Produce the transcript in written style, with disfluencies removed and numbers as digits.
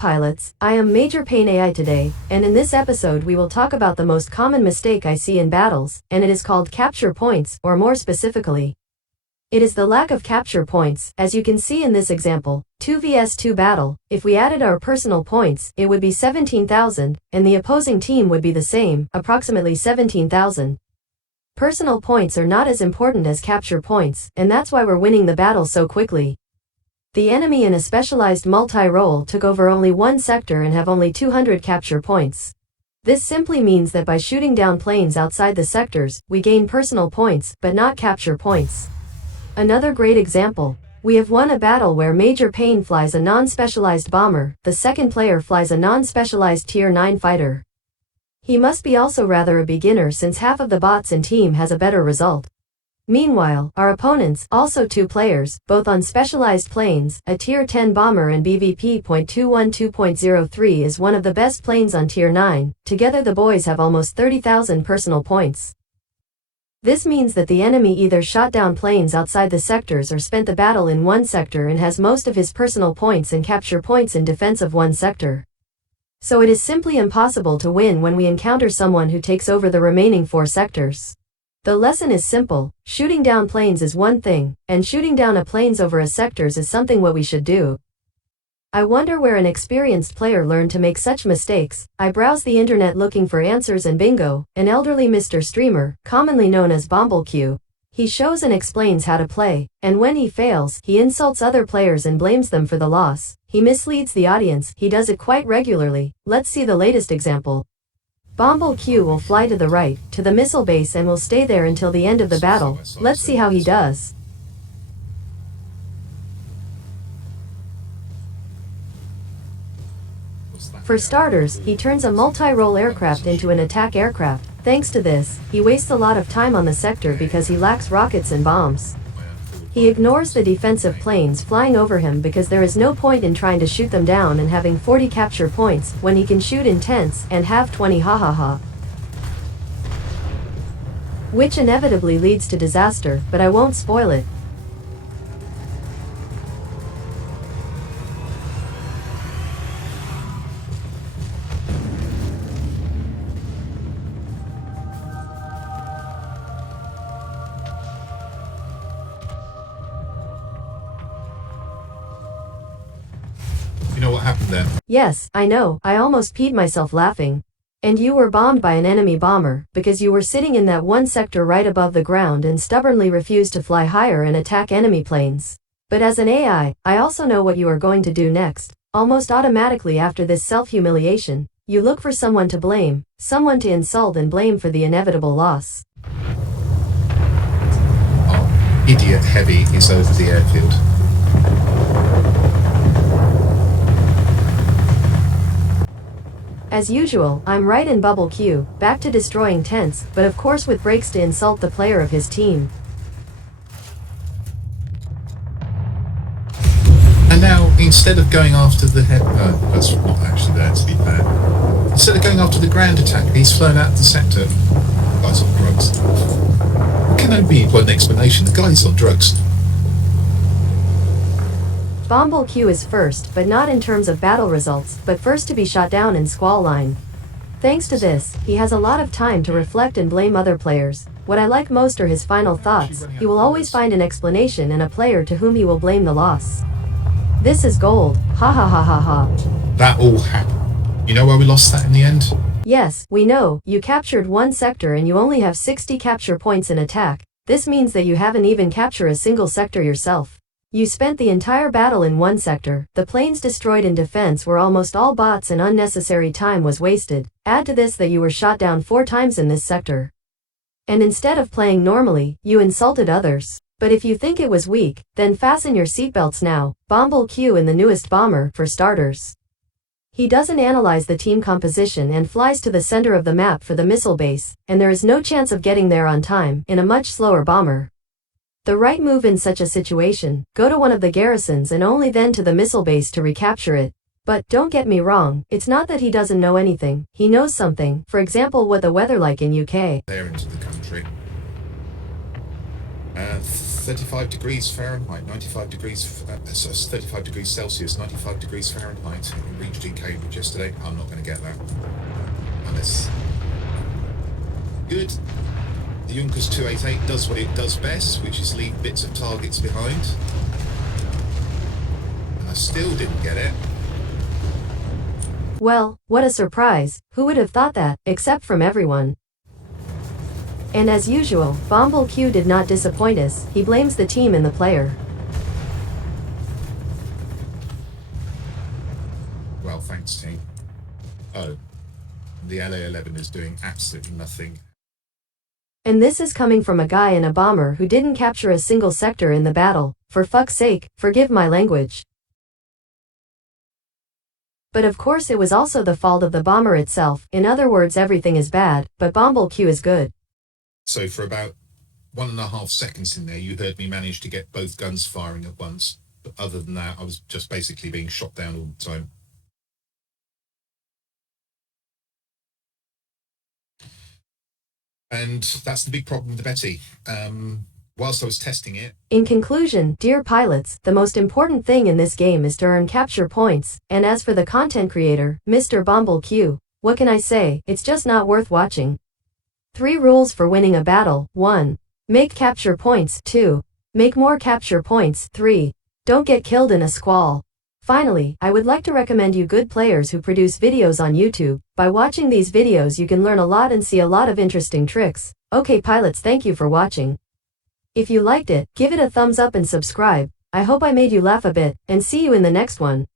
pilots, I am Major Pain AI today, and in this episode we will talk about the most common mistake I see in battles, and it is called capture points, or more specifically, it is the lack of capture points. As you can see in this example, 2 vs 2 battle, if we added our personal points, it would be 17,000, and the opposing team would be the same, approximately 17,000. Personal points are not as important as capture points, and that's why we're winning the battle so quickly. The enemy in a specialized multi-role took over only one sector and have only 200 capture points. This simply means that by shooting down planes outside the sectors, we gain personal points, but not capture points. Another great example. We have won a battle where Major Pain flies a non-specialized bomber, the second player flies a non-specialized Tier 9 fighter. He must be also rather a beginner since half of the bots in team has a better result. Meanwhile, our opponents, also 2 players, both on specialized planes, a Tier 10 bomber and BVP.212.03 is one of the best planes on Tier 9, together the boys have almost 30,000 personal points. This means that the enemy either shot down planes outside the sectors or spent the battle in one sector and has most of his personal points and capture points in defense of one sector. So it is simply impossible to win when we encounter someone who takes over the remaining 4 sectors. The lesson is simple: shooting down planes is one thing, and shooting down a planes over a sectors is something what we should do. I wonder where an experienced player learned to make such mistakes. I browse the internet looking for answers and bingo, an elderly Mr. Streamer, commonly known as Nobel Q. He shows and explains how to play, and when he fails, he insults other players and blames them for the loss. He misleads the audience, he does it quite regularly. Let's see the latest example. Nobel Q will fly to the right, to the missile base and will stay there until the end of the battle. Let's see how he does. For starters, he turns a multi-role aircraft into an attack aircraft. Thanks to this, he wastes a lot of time on the sector because he lacks rockets and bombs. He ignores the defensive planes flying over him because there is no point in trying to shoot them down and having 40 capture points when he can shoot in tents and have 20 ha. Which inevitably leads to disaster, but I won't spoil it. You know what happened there? Yes, I know, I almost peed myself laughing. And you were bombed by an enemy bomber, because you were sitting in that one sector right above the ground and stubbornly refused to fly higher and attack enemy planes. But as an AI, I also know what you are going to do next. Almost automatically after this self-humiliation, you look for someone to blame, someone to insult and blame for the inevitable loss. Oh, idiot Heavy is over the airfield. As usual, I'm right in Nobel Q, back to destroying tents, but of course with breaks to insult the player of his team. And now, instead of going after the head... that's not actually there, to be fair. Instead of going after the ground attack, he's flown out of the sector. The guy's on drugs. It can only be one explanation. The guy's on drugs. Nobel Q is first, but not in terms of battle results, but first to be shot down in squall line. Thanks to this, he has a lot of time to reflect and blame other players. What I like most are his final thoughts. He will always find an explanation and a player to whom he will blame the loss. This is gold. Ha. That all happened. You know why we lost that in the end? Yes, we know. You captured one sector and you only have 60 capture points in attack. This means that you haven't even captured a single sector yourself. You spent the entire battle in one sector, the planes destroyed in defense were almost all bots and unnecessary time was wasted. Add to this that you were shot down 4 times in this sector. And instead of playing normally, you insulted others. But if you think it was weak, then fasten your seatbelts now. Nobel Q in the newest bomber, for starters. He doesn't analyze the team composition and flies to the center of the map for the missile base, and there is no chance of getting there on time, in a much slower bomber. The right move in such a situation, go to one of the garrisons and only then to the missile base to recapture it. But, don't get me wrong, it's not that he doesn't know anything, he knows something, for example what the weather like in UK. They're into the country. 35 degrees Fahrenheit, 95 degrees, 35 degrees Celsius, 95 degrees Fahrenheit. We reached in Cambridge yesterday. I'm not going to get that. Unless... Good. The Junkers 288 does what it does best, which is leave bits of targets behind. And I still didn't get it. Well, what a surprise, who would have thought that, except from everyone. And as usual, Nobel Q did not disappoint us, he blames the team and the player. Well, thanks team. Oh, the LA-11 is doing absolutely nothing. And this is coming from a guy in a bomber who didn't capture a single sector in the battle, for fuck's sake, forgive my language. But of course it was also the fault of the bomber itself, in other words everything is bad, but Nobel Q is good. So for about 1.5 seconds in there, you heard me manage to get both guns firing at once. But other than that, I was just basically being shot down all the time. And that's the big problem with the Betty. Whilst I was testing it... In conclusion, dear pilots, the most important thing in this game is to earn capture points, and as for the content creator, Mr. Nobel Q, what can I say, it's just not worth watching. 3 rules for winning a battle. 1. Make capture points. 2. Make more capture points. 3. Don't get killed in a squall. Finally, I would like to recommend you good players who produce videos on YouTube. By watching these videos you can learn a lot and see a lot of interesting tricks. Okay pilots, thank you for watching. If you liked it, give it a thumbs up and subscribe. I hope I made you laugh a bit, and see you in the next one.